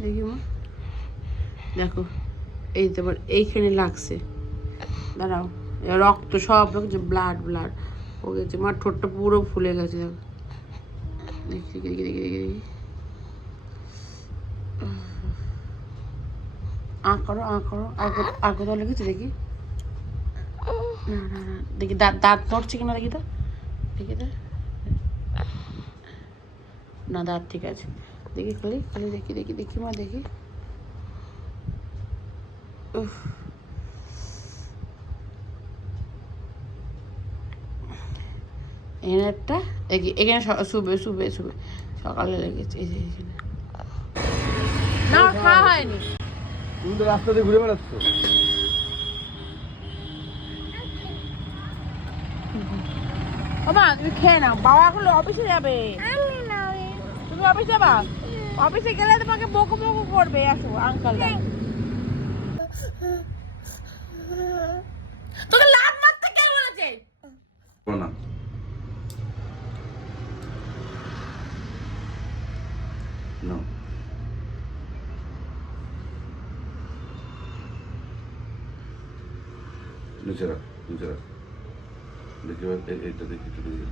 দেখি মা, দেখো এই তোমার এইখানে লাগছে, দাঁড়াও, রক্ত সব যে ব্লাড ব্লাড ও গেছে, মার ঠোঁটটা পুরো ফুলে গেছে, দেখো দেখি দেখি দেখি দেখি দেখি দেখি, আঁক করো আঁক করো, আর কোথাও লেগেছে দেখি, না না না দেখি, দাঁত দাঁত নড়ছে কিনা দেখি তো, দেখি তো, না দাঁত ঠিক আছে, দেখি খালি খালি দেখি দেখি দেখি মা দেখি, উফ এখানে একটা দেখি, এখানে শুবে শুবে শুবে সকালে লেগেছে, এই যে এইখানে, না খাওয়া হয়নি, তুমি তো রাস্তাতে ঘুরে বেড়াচ্ছ। ও মা তুমি খেয়ে নাও, বাবা এখন অফিসে যাবে, তুমি অফিস যাবা, অফিসে গেলে তোমাকে বকু বকু করবে, আসো আঙ্কেল তোকে লাভ মারতে কে বলেছে? না না নিচে রাখ, নিচে রাখ, দেখি এইটা দেখি, একটু দেখি।